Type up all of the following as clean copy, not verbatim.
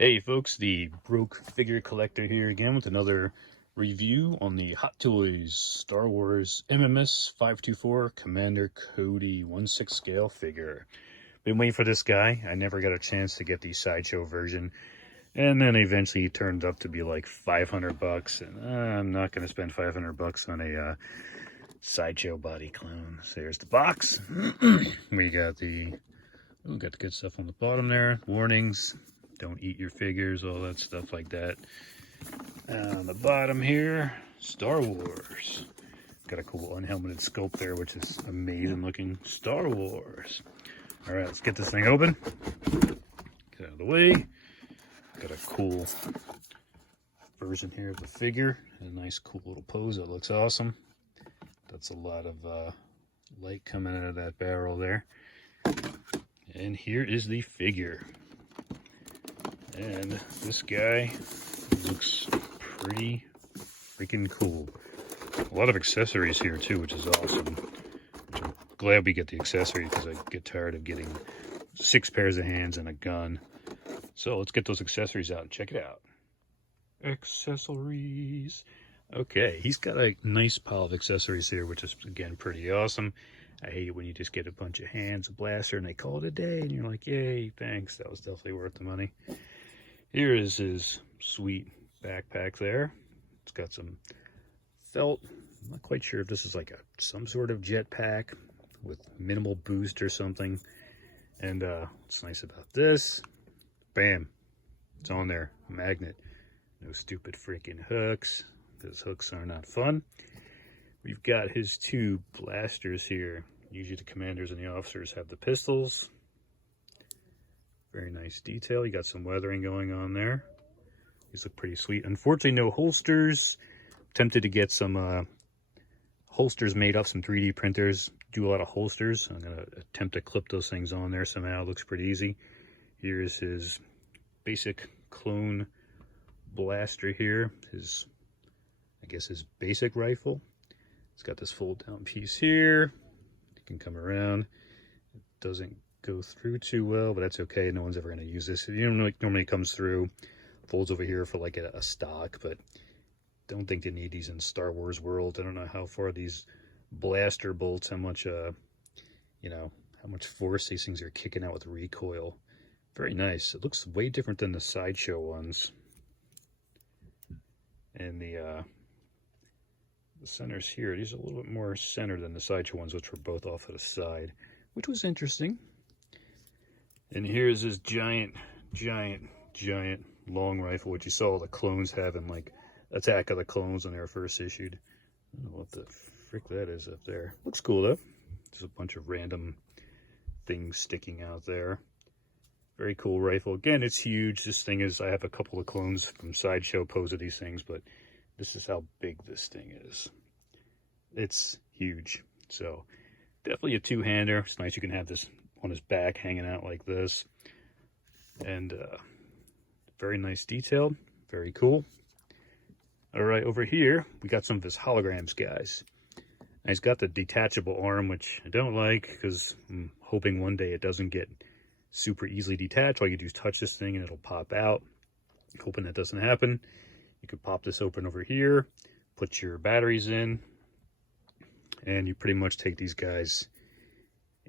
Hey folks, the Broke Figure Collector here again with another review on the Hot Toys Star Wars MMS 524 Commander Cody 1/6 scale figure. Been waiting for this guy. I never got a chance to get the Sideshow version, and then eventually he turned up to be like 500 bucks, and I'm not going to spend 500 bucks on a Sideshow body clone. So there's the box. We got the good stuff on the bottom there. Warnings. Don't eat your figures, all that stuff like that. On the bottom here, Star Wars. Got a cool unhelmeted sculpt there, which is amazing looking. Star Wars. All right, let's get this thing open. Get out of the way. Got a cool version here of the figure. A nice, cool little pose. That looks awesome. That's a lot of light coming out of that barrel there. And here is the figure. And this guy looks pretty freaking cool. A lot of accessories here too, which is awesome. Which I'm glad we get the accessories because I get tired of getting 6 pairs of hands and a gun. So let's get those accessories out and check it out. Accessories. Okay, he's got a nice pile of accessories here, which is again pretty awesome. I hate it when you just get a bunch of hands, a blaster, and they call it a day, and you're like, yay, thanks, that was definitely worth the money. Here is his sweet backpack there. It's got some felt. I'm not quite sure if this is like some sort of jetpack with minimal boost or something. And what's nice about this, bam, it's on there, magnet. No stupid freaking hooks, because hooks are not fun. We've got his 2 blasters here. Usually the commanders and the officers have the pistols. Very nice detail. You got some weathering going on there. These look pretty sweet. Unfortunately, no holsters. Tempted to get some holsters made up, some 3D printers. Do a lot of holsters. I'm going to attempt to clip those things on there somehow. It looks pretty easy. Here's his basic clone blaster here. I guess his basic rifle. It's got this fold down piece here. You can come around. It doesn't go through too well, but that's okay. No one's ever going to use this. It normally comes through, folds over here for like a stock, but don't think they need these in Star Wars world. I don't know how far these blaster bolts, how much force these things are kicking out with recoil. Very nice. It looks way different than the Sideshow ones. And the centers here, these are a little bit more centered than the Sideshow ones, which were both off to the side, which was interesting. And here's this giant long rifle, which you saw the clones have in like Attack of the Clones when they were first issued. I don't know what the frick that is up there. Looks cool though. There's a bunch of random things sticking out there. Very cool rifle. Again, it's huge. This thing is, I have a couple of clones from Sideshow pose of these things, but this is how big this thing is. It's huge. So definitely a 2-hander. It's nice you can have this on his back hanging out like this. And very nice detail. Very cool. All right, over here, we got some of his holograms, guys. And he's got the detachable arm, which I don't like because I'm hoping one day it doesn't get super easily detached. All you do is touch this thing and it'll pop out. Hoping that doesn't happen. You could pop this open over here, put your batteries in, and you pretty much take these guys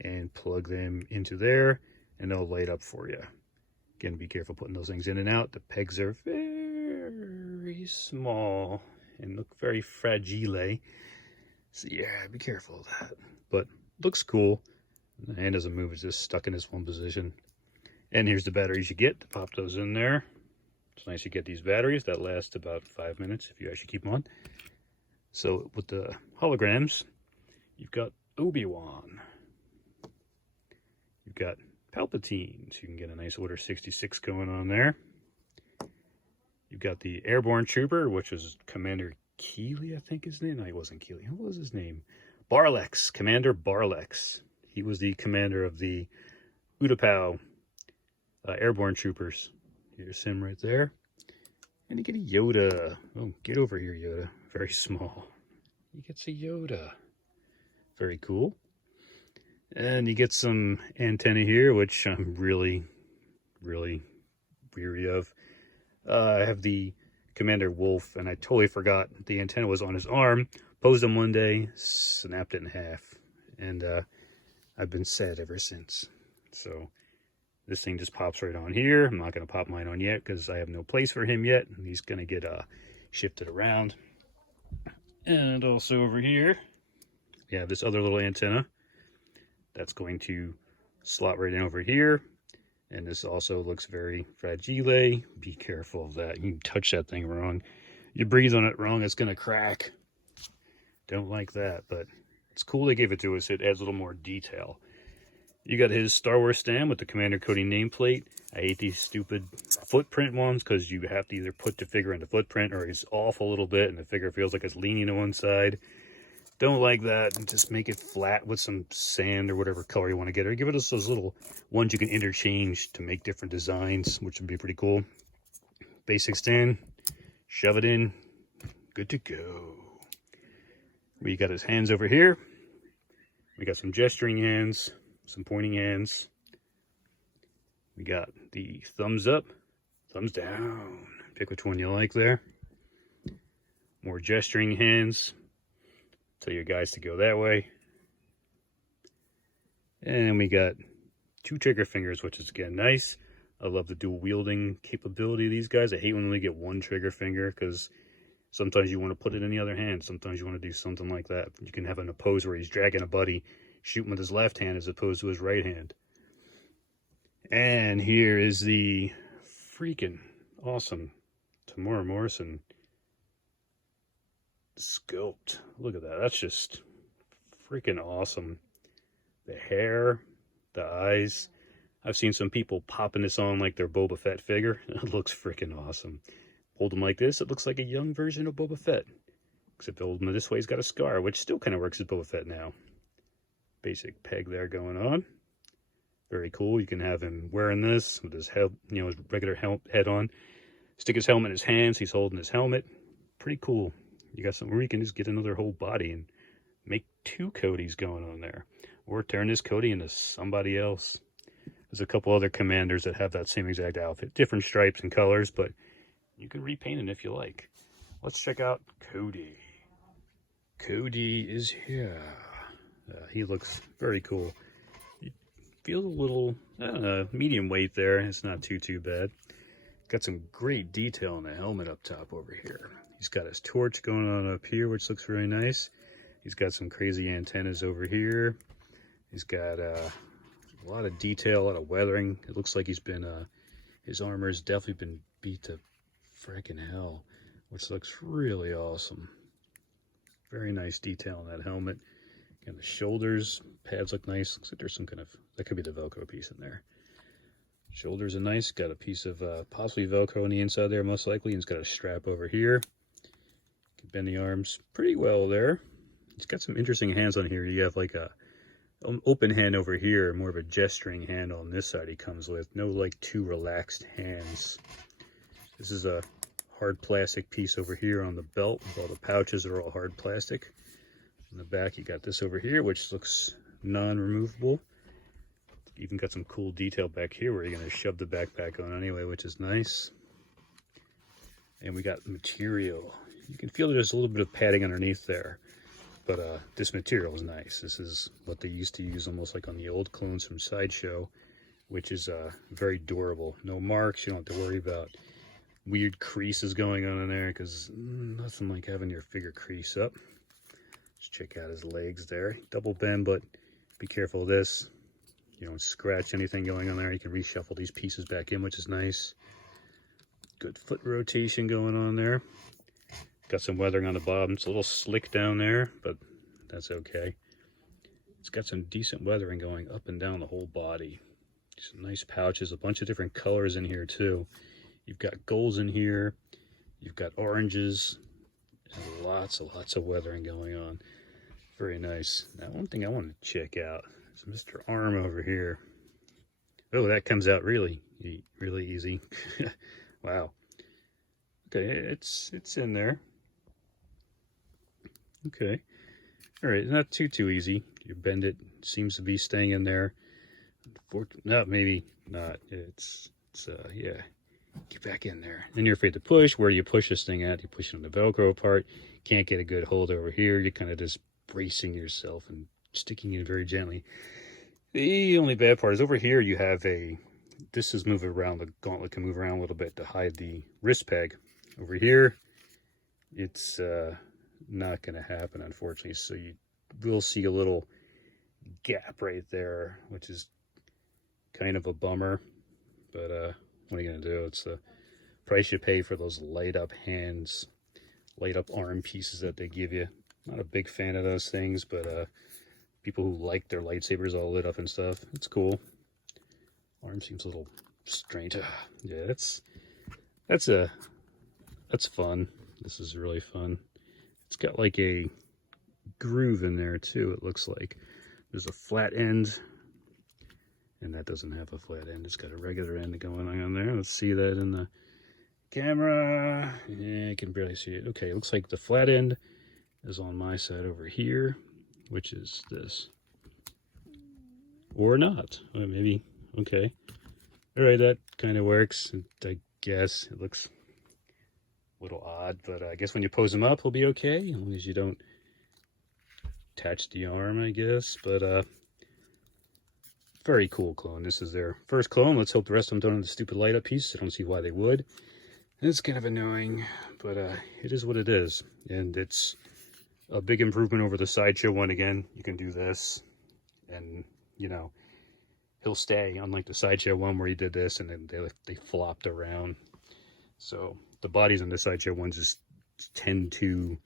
and plug them into there, and they'll light up for you. Again, be careful putting those things in and out. The pegs are very small and look very fragile. So yeah, be careful of that. But looks cool. The hand doesn't move, it's just stuck in this one position. And here's the batteries you get to pop those in there. It's nice you get these batteries that last about 5 minutes if you actually keep them on. So with the holograms, you've got Obi-Wan. You've got Palpatine, so you can get a nice Order 66 going on there. You've got the Airborne Trooper, which is Commander Keeley, I think his name. No, he wasn't Keeley. What was his name? Barlex, Commander Barlex. He was the commander of the Utapau Airborne Troopers. Here's him right there. And you get a Yoda. Oh, get over here, Yoda. Very small. He gets a Yoda. Very cool. And you get some antenna here, which I'm really weary of. I have the Commander Wolf, and I totally forgot the antenna was on his arm. Posed him one day, snapped it in half, and I've been sad ever since. So this thing just pops right on here. I'm not going to pop mine on yet because I have no place for him yet. He's going to get shifted around. And also over here, we have this other little antenna that's going to slot right in over here. And this also looks very fragile. Be careful of that. You can touch that thing wrong. You breathe on it wrong, it's going to crack. Don't like that, but it's cool they gave it to us. It adds a little more detail. You got his Star Wars stand with the Commander Cody nameplate. I hate these stupid footprint ones because you have to either put the figure in the footprint or he's off a little bit and the figure feels like it's leaning to one side. Don't like that. And just make it flat with some sand or whatever color you want to get. Or give it us those little ones you can interchange to make different designs, which would be pretty cool. Basic stand. Shove it in. Good to go. We got his hands over here. We got some gesturing hands, some pointing hands. We got the thumbs up, thumbs down. Pick which one you like there. More gesturing hands. Tell your guys to go that way. And we got 2 trigger fingers, which is again nice. I love the dual wielding capability of these guys. I hate when we get 1 trigger finger because sometimes you want to put it in the other hand. Sometimes you want to do something like that. You can have an pose where he's dragging a buddy, shooting with his left hand as opposed to his right hand. And here is the freaking awesome Tamora Morrison sculpt. Look at that. That's just freaking awesome. The hair, the eyes. I've seen some people popping this on like their Boba Fett figure. It looks freaking awesome. Hold him like this, it looks like a young version of Boba Fett. Except holding him this way, he's got a scar, which still kind of works as Boba Fett now. Basic peg there going on. Very cool. You can have him wearing this with his head, his regular head on. Stick his helmet in his hands. He's holding his helmet. Pretty cool. You got something where you can just get another whole body and make 2 Codys going on there. Or turn this Cody into somebody else. There's a couple other commanders that have that same exact outfit. Different stripes and colors, but you can repaint it if you like. Let's check out Cody. Cody is here. He looks very cool. He feels a little, medium weight there. It's not too bad. Got some great detail on the helmet up top over here. He's got his torch going on up here, which looks really nice. He's got some crazy antennas over here. He's got a lot of detail, a lot of weathering. It looks like he's been, his armor's definitely been beat to frickin' hell, which looks really awesome. Very nice detail on that helmet. And the shoulders, pads look nice. Looks like there's some kind of, that could be the Velcro piece in there. Shoulders are nice. Got a piece of possibly Velcro on the inside there, most likely. And it's got a strap over here. Can bend the arms pretty well there. It's got some interesting hands on here. You have like a open hand over here, more of a gesturing hand on this side he comes with. No like 2 relaxed hands. This is a hard plastic piece over here on the belt. All the pouches are all hard plastic. In the back you got this over here, which looks non-removable. Even got some cool detail back here where you're going to shove the backpack on anyway, which is nice. And we got material. You can feel there's a little bit of padding underneath there. But this material is nice. This is what they used to use almost like on the old clones from Sideshow, which is very durable. No marks. You don't have to worry about weird creases going on in there because nothing like having your figure crease up. Just check out his legs there. Double bend, but be careful of this. You don't scratch anything going on there. You can reshuffle these pieces back in, which is nice. Good foot rotation going on there. Got some weathering on the bottom. It's a little slick down there, but that's okay. It's got some decent weathering going up and down the whole body. Some nice pouches, a bunch of different colors in here too. You've got golds in here. You've got oranges. And lots of weathering going on. Very nice. Now, one thing I want to check out is Mr. Arm over here. Oh, that comes out really easy. Wow. Okay, it's in there. Okay. All right, not too easy. You bend it, seems to be staying in there. No, maybe not. It's yeah. Get back in there. Then you're afraid to push. Where do you push this thing at? You push it on the Velcro part. Can't get a good hold over here. You're kind of just bracing yourself and sticking in very gently. The only bad part is over here you have this is moving around. The gauntlet can move around a little bit to hide the wrist peg. Over here, it's not going to happen, unfortunately. So you will see a little gap right there, which is kind of a bummer. But what are you going to do? It's the price you pay for those light up hands, light up arm pieces that they give you. Not a big fan of those things, but people who like their lightsabers all lit up and stuff, it's cool. Arm seems a little strange. Yeah, that's fun. This is really fun. It's got like a groove in there too, it looks like. There's a flat end, and that doesn't have a flat end. It's got a regular end going on there. Let's see that in the camera. Yeah, I can barely see it. Okay, it looks like the flat end is on my side over here, which is this. Or not. Or maybe, okay. All right, that kind of works. I guess it looks a little odd, but I guess when you pose him up, he'll be okay, as long as you don't attach the arm, I guess. But very cool clone. This is their first clone. Let's hope the rest of them don't have the stupid light up piece. I don't see why they would. It's kind of annoying, but it is what it is. And it's a big improvement over the Sideshow one. Again, you can do this, and, you know, he'll stay, unlike the Sideshow one where he did this, and then they flopped around. So the bodies on the Sideshow ones just tend to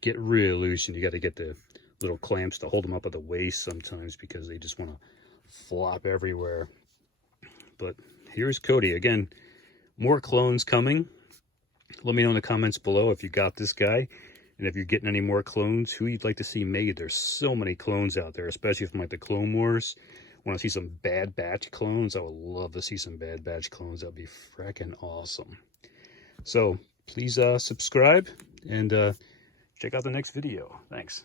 get real loose, and you got to get the little clamps to hold them up at the waist sometimes because they just want to flop everywhere. But here's Cody. Again, more clones coming. Let me know in the comments below if you got this guy, and if you're getting any more clones, who you'd like to see made. There's so many clones out there, especially from like the Clone Wars. Want to see some Bad Batch clones? I would love to see some Bad Batch clones. That'd be frickin' awesome. So please subscribe and check out the next video. Thanks.